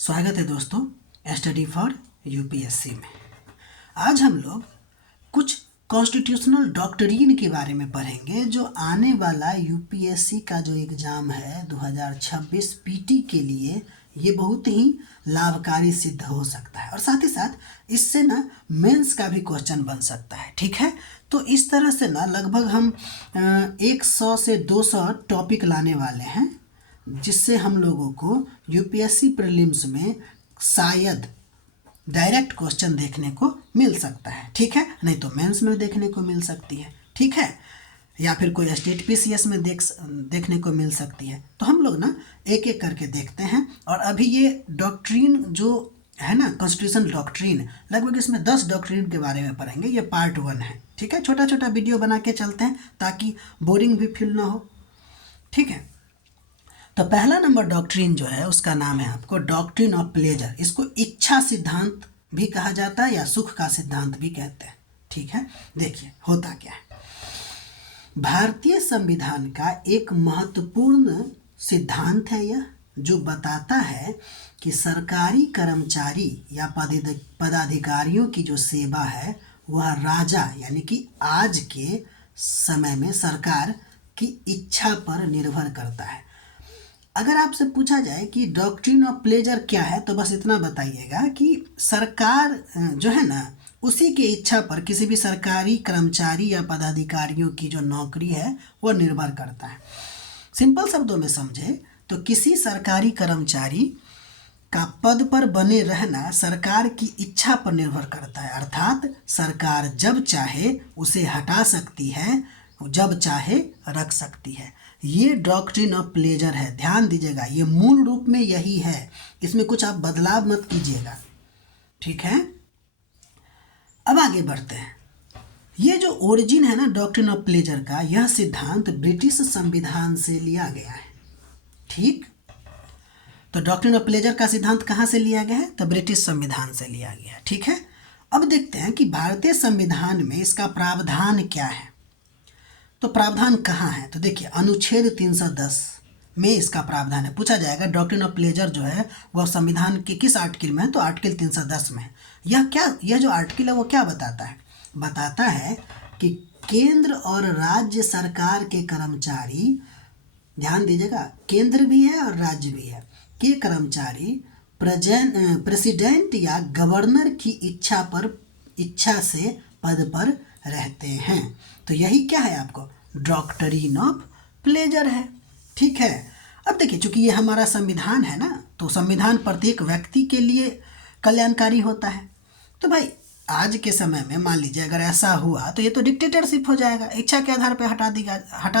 स्वागत है दोस्तों स्टडी फॉर यूपीएससी में। आज हम लोग कुछ कॉन्स्टिट्यूशनल डॉक्ट्रिन के बारे में पढ़ेंगे जो आने वाला यूपीएससी का जो एग्ज़ाम है 2026 पीटी के लिए ये बहुत ही लाभकारी सिद्ध हो सकता है और साथ ही साथ इससे ना मेंस का भी क्वेश्चन बन सकता है। ठीक है, तो इस तरह से ना लगभग हम 100 से 200 टॉपिक लाने वाले हैं जिससे हम लोगों को यूपीएससी प्रीलिम्स में शायद डायरेक्ट क्वेश्चन देखने को मिल सकता है। ठीक है, नहीं तो मेंस में देखने को मिल सकती है। ठीक है, या फिर कोई स्टेट पीसीएस में देखने को मिल सकती है। तो हम लोग ना एक एक करके देखते हैं। और अभी ये डॉक्ट्रिन जो है ना, कॉन्स्टिट्यूशन डॉक्ट्रिन, लगभग इसमें 10 डॉक्ट्रिन के बारे में पढ़ेंगे। ये पार्ट 1 है। ठीक है, छोटा छोटा वीडियो बना के चलते हैं ताकि बोरिंग भी फील ना हो। ठीक है, तो पहला नंबर डॉक्ट्रिन जो है उसका नाम है आपको डॉक्ट्रिन ऑफ प्लेजर। इसको इच्छा सिद्धांत भी कहा जाता है या सुख का सिद्धांत भी कहते हैं। ठीक है, देखिए होता क्या है। भारतीय संविधान का एक महत्वपूर्ण सिद्धांत है यह, जो बताता है कि सरकारी कर्मचारी या पदाधिकारियों की जो सेवा है वह राजा यानी कि आज के समय में सरकार की इच्छा पर निर्भर करता है। अगर आपसे पूछा जाए कि डॉक्ट्रिन ऑफ प्लेजर क्या है तो बस इतना बताइएगा कि सरकार जो है ना उसी की इच्छा पर किसी भी सरकारी कर्मचारी या पदाधिकारियों की जो नौकरी है वो निर्भर करता है। सिंपल शब्दों में समझे तो किसी सरकारी कर्मचारी का पद पर बने रहना सरकार की इच्छा पर निर्भर करता है, अर्थात सरकार जब चाहे उसे हटा सकती है, जब चाहे रख सकती है। ये डॉक्ट्रिन ऑफ प्लेजर है, ध्यान दीजिएगा। ये मूल रूप में यही है, इसमें कुछ आप बदलाव मत कीजिएगा। ठीक है, अब आगे बढ़ते हैं। ये जो ओरिजिन है ना डॉक्ट्रिन ऑफ प्लेजर का, यह सिद्धांत ब्रिटिश संविधान से लिया गया है। ठीक, तो डॉक्ट्रिन ऑफ प्लेजर का सिद्धांत कहाँ से लिया गया है? तो ब्रिटिश संविधान से लिया गया है। ठीक है, अब देखते हैं कि भारतीय संविधान में इसका प्रावधान क्या है। तो प्रावधान कहाँ है? तो देखिए अनुच्छेद 310 में इसका प्रावधान है। पूछा जाएगा डॉक्ट्रिन ऑफ प्लेजर जो है वह संविधान के किस आर्टिकल में है? तो आर्टिकल 310 में है। यह जो आर्टिकल है वो क्या बताता है? बताता है कि केंद्र और राज्य सरकार के कर्मचारी, ध्यान दीजिएगा, केंद्र भी है और राज्य भी है, के कर्मचारी प्रेसिडेंट या गवर्नर की इच्छा से पद पर रहते हैं। तो यही क्या है आपको? डॉक्ट्रिन ऑफ प्लेजर है। ठीक है, अब देखिए चूंकि ये हमारा संविधान है ना, तो संविधान प्रत्येक व्यक्ति के लिए कल्याणकारी होता है। तो भाई आज के समय में मान लीजिए अगर ऐसा हुआ तो ये तो डिक्टेटरशिप हो जाएगा, इच्छा के आधार पर हटा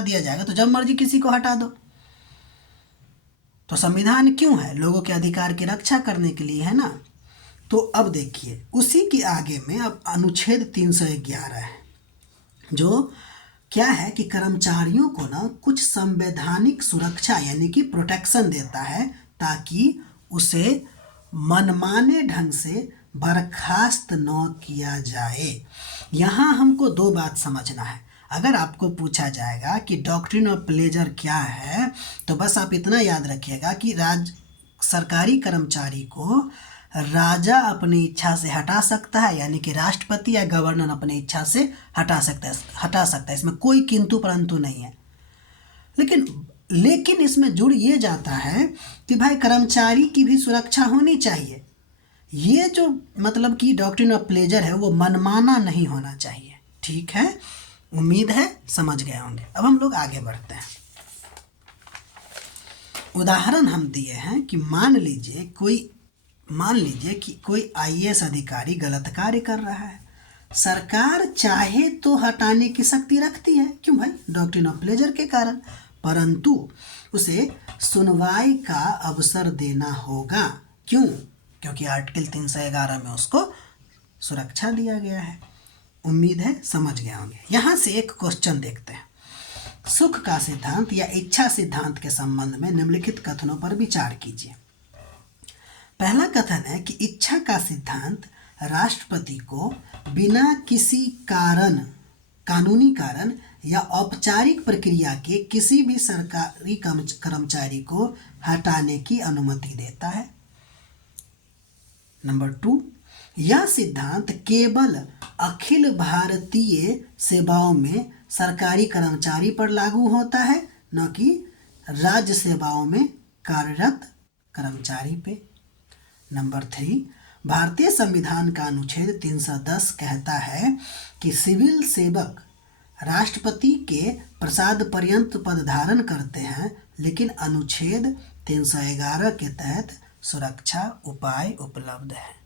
दिया जाएगा। तो जब मर्जी किसी को हटा दो। तो संविधान क्यों है? लोगों के अधिकार की रक्षा करने के लिए है ना। तो अब देखिए उसी के आगे में अब अनुच्छेद 311 है, जो क्या है कि कर्मचारियों को ना कुछ संवैधानिक सुरक्षा यानी कि प्रोटेक्शन देता है ताकि उसे मनमाने ढंग से बर्खास्त न किया जाए। यहाँ हमको 2 बात समझना है। अगर आपको पूछा जाएगा कि डॉक्ट्रिन ऑफ प्लेजर क्या है तो बस आप इतना याद रखिएगा कि सरकारी कर्मचारी को राजा अपनी इच्छा से हटा सकता है, यानी कि राष्ट्रपति या गवर्नर अपनी इच्छा से हटा सकता है। इसमें कोई किंतु परंतु नहीं है। लेकिन इसमें जुड़ ये जाता है कि भाई कर्मचारी की भी सुरक्षा होनी चाहिए। ये जो मतलब कि डॉक्ट्रिन ऑफ प्लेजर है वो मनमाना नहीं होना चाहिए। ठीक है, उम्मीद है समझ गए होंगे। अब हम लोग आगे बढ़ते हैं। उदाहरण हम दिए हैं कि मान लीजिए कि कोई आईएएस अधिकारी गलत कार्य कर रहा है, सरकार चाहे तो हटाने की शक्ति रखती है। क्यों भाई? डॉक्ट्रिन ऑफ प्लेजर के कारण, परंतु उसे सुनवाई का अवसर देना होगा। क्यों? क्योंकि आर्टिकल 311 में उसको सुरक्षा दिया गया है। उम्मीद है समझ गए होंगे। यहाँ से एक क्वेश्चन देखते हैं। सुख का सिद्धांत या इच्छा सिद्धांत के संबंध में निम्नलिखित कथनों पर विचार कीजिए। पहला कथन है कि इच्छा का सिद्धांत राष्ट्रपति को बिना किसी कानूनी कारण या औपचारिक प्रक्रिया के किसी भी सरकारी कर्मचारी को हटाने की अनुमति देता है। नंबर 2, यह सिद्धांत केवल अखिल भारतीय सेवाओं में सरकारी कर्मचारी पर लागू होता है, न कि राज्य सेवाओं में कार्यरत कर्मचारी पे। नंबर 3, भारतीय संविधान का अनुच्छेद 310 कहता है कि सिविल सेवक राष्ट्रपति के प्रसाद पर्यंत पद धारण करते हैं, लेकिन अनुच्छेद 311 के तहत सुरक्षा उपाय उपलब्ध है।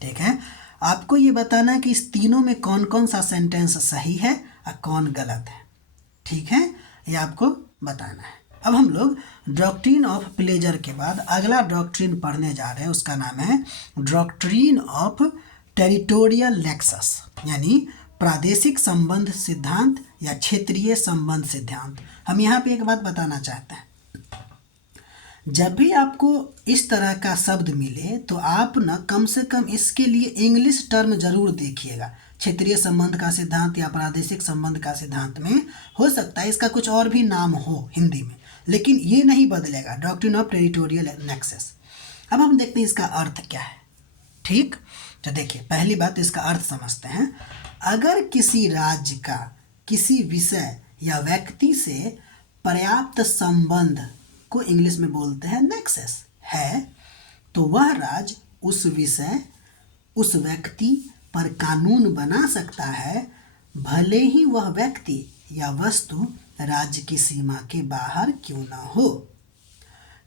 ठीक है, आपको ये बताना है कि इस तीनों में कौन कौन सा सेंटेंस सही है और कौन गलत है। ठीक है, ये आपको बताना है। अब हम लोग डॉक्ट्रिन ऑफ प्लेजर के बाद अगला डॉक्ट्रिन पढ़ने जा रहे हैं, उसका नाम है डॉक्ट्रिन ऑफ टेरिटोरियल नेक्सस, यानी प्रादेशिक संबंध सिद्धांत या क्षेत्रीय संबंध सिद्धांत। हम यहाँ पे एक बात बताना चाहते हैं, जब भी आपको इस तरह का शब्द मिले तो आप ना कम से कम इसके लिए इंग्लिश टर्म जरूर देखिएगा। क्षेत्रीय संबंध का सिद्धांत या प्रादेशिक संबंध का सिद्धांत में हो सकता है इसका कुछ और भी नाम हो हिंदी में, लेकिन ये नहीं बदलेगा, डॉक्ट्रिन ऑफ टेरिटोरियल नेक्सस। अब हम देखते हैं इसका अर्थ क्या है। ठीक, तो देखिए पहली बात इसका अर्थ समझते हैं। अगर किसी राज्य का किसी विषय या व्यक्ति से पर्याप्त संबंध को इंग्लिश में बोलते हैं नेक्सस है, तो वह राज्य उस विषय उस व्यक्ति पर कानून बना सकता है, भले ही वह व्यक्ति या वस्तु राज्य की सीमा के बाहर क्यों ना हो।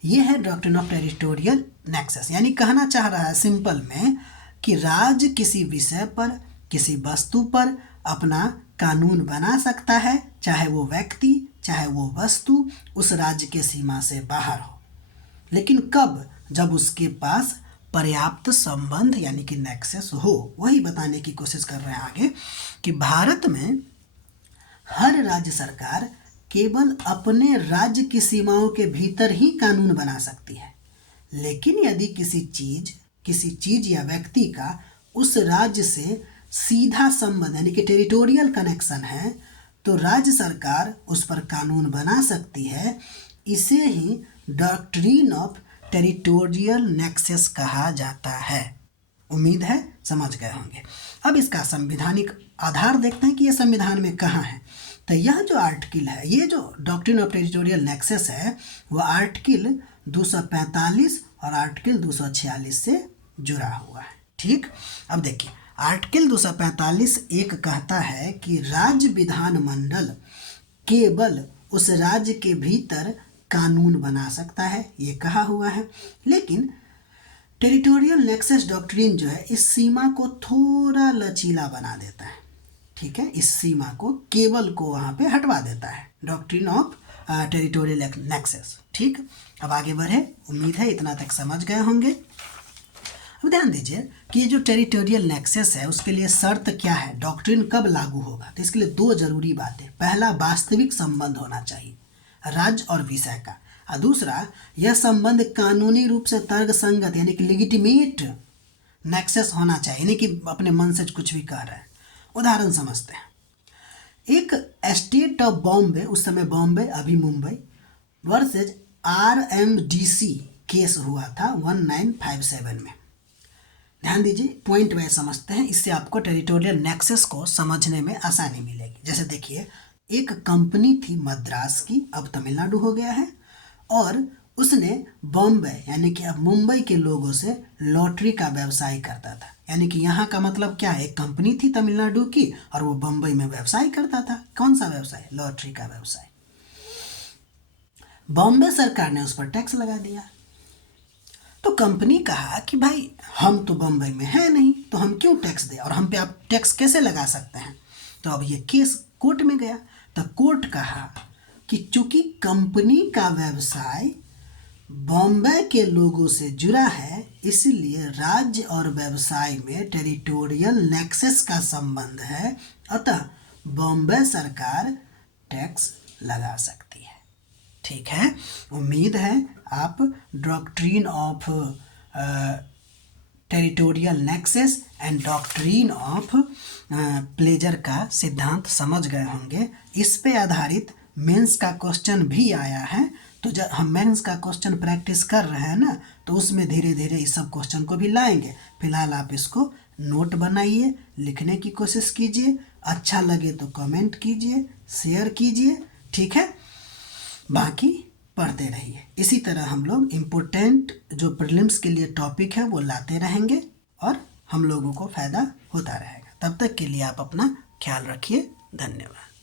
यह है डॉक्ट्रिन ऑफ टेरिटोरियल नेक्सस, यानी कहना चाह रहा है सिंपल में कि राज्य किसी विषय पर किसी वस्तु पर अपना कानून बना सकता है, चाहे वो व्यक्ति चाहे वो वस्तु उस राज्य के सीमा से बाहर हो, लेकिन कब? जब उसके पास पर्याप्त संबंध यानी कि नेक्सस हो। वही बताने की कोशिश कर रहे हैं आगे कि भारत में हर राज्य सरकार केवल अपने राज्य की सीमाओं के भीतर ही कानून बना सकती है, लेकिन यदि किसी चीज या व्यक्ति का उस राज्य से सीधा संबंध यानी कि टेरिटोरियल कनेक्शन है, तो राज्य सरकार उस पर कानून बना सकती है। इसे ही डॉक्ट्रिन ऑफ टेरिटोरियल नेक्सस कहा जाता है। उम्मीद है समझ गए होंगे। अब इसका संवैधानिक आधार देखते हैं कि ये संविधान में कहाँ है। तो यह जो आर्टिकल है, ये जो डॉक्ट्रिन ऑफ टेरिटोरियल नेक्सस है, वह आर्टिकल 245 और आर्टिकल 246 से जुड़ा हुआ है। ठीक, अब देखिए आर्टिकल 245 एक कहता है कि राज्य विधानमंडल केवल उस राज्य के भीतर कानून बना सकता है, ये कहा हुआ है। लेकिन टेरिटोरियल नेक्सस डॉक्ट्रिन जो है इस सीमा को थोड़ा लचीला बना देता है। ठीक है, इस सीमा को केवल को वहाँ पे हटवा देता है, डॉक्ट्रिन ऑफ टेरिटोरियल नेक्सस। ठीक, अब आगे बढ़े, उम्मीद है इतना तक समझ गए होंगे। अब ध्यान दीजिए कि ये जो टेरिटोरियल नेक्सस है उसके लिए शर्त क्या है, डॉक्ट्रिन कब लागू होगा। तो इसके लिए दो जरूरी बातें, पहला वास्तविक संबंध होना चाहिए राज्य और विषय का, और दूसरा यह संबंध कानूनी रूप से तर्कसंगत यानी कि लेजिटिमेट नेक्सस होना चाहिए, यानी कि अपने मन से कुछ भी कह रहे हैं। उदाहरण समझते हैं, एक स्टेट ऑफ बॉम्बे, उस समय बॉम्बे अभी मुंबई, वर्सेज RMDC केस हुआ था 1957 में। ध्यान दीजिए, पॉइंट वाइज समझते हैं, इससे आपको टेरिटोरियल नेक्सस को समझने में आसानी मिलेगी। जैसे देखिए, एक कंपनी थी मद्रास की, अब तमिलनाडु हो गया है, और उसने बॉम्बे यानी कि अब मुंबई के लोगों से लॉटरी का व्यवसाय करता था। यानी कि यहाँ का मतलब क्या है, एक कंपनी थी तमिलनाडु की और वो बम्बई में व्यवसाय करता था। कौन सा व्यवसाय? लॉटरी का व्यवसाय। बॉम्बे सरकार ने उस पर टैक्स लगा दिया। तो कंपनी कहा कि भाई हम तो बम्बई में है नहीं, तो हम क्यों टैक्स दें, और हम पे आप टैक्स कैसे लगा सकते हैं। तो अब ये केस कोर्ट में गया, तो कोर्ट कहा कि चूंकि कंपनी का व्यवसाय बॉम्बे के लोगों से जुड़ा है, इसलिए राज्य और व्यवसाय में टेरिटोरियल नेक्सस का संबंध है, अतः बॉम्बे सरकार टैक्स लगा सकती है। ठीक है, उम्मीद है आप doctrine of territorial nexus and doctrine of pleasure का सिद्धांत समझ गए होंगे। इस पे आधारित मेंस का क्वेश्चन भी आया है। तो जब हम मेंस का क्वेश्चन प्रैक्टिस कर रहे हैं ना, तो उसमें धीरे धीरे इस सब क्वेश्चन को भी लाएंगे। फिलहाल आप इसको नोट बनाइए, लिखने की कोशिश कीजिए, अच्छा लगे तो कमेंट कीजिए, शेयर कीजिए, ठीक है। बाकी पढ़ते रहिए। इसी तरह हम लोग इम्पोर्टेंट जो प्रीलिम्स के लिए टॉपिक है वो लाते रहेंगे और हम लोगों को फ़ायदा होता रहेगा। तब तक के लिए आप अपना ख्याल रखिए। धन्यवाद।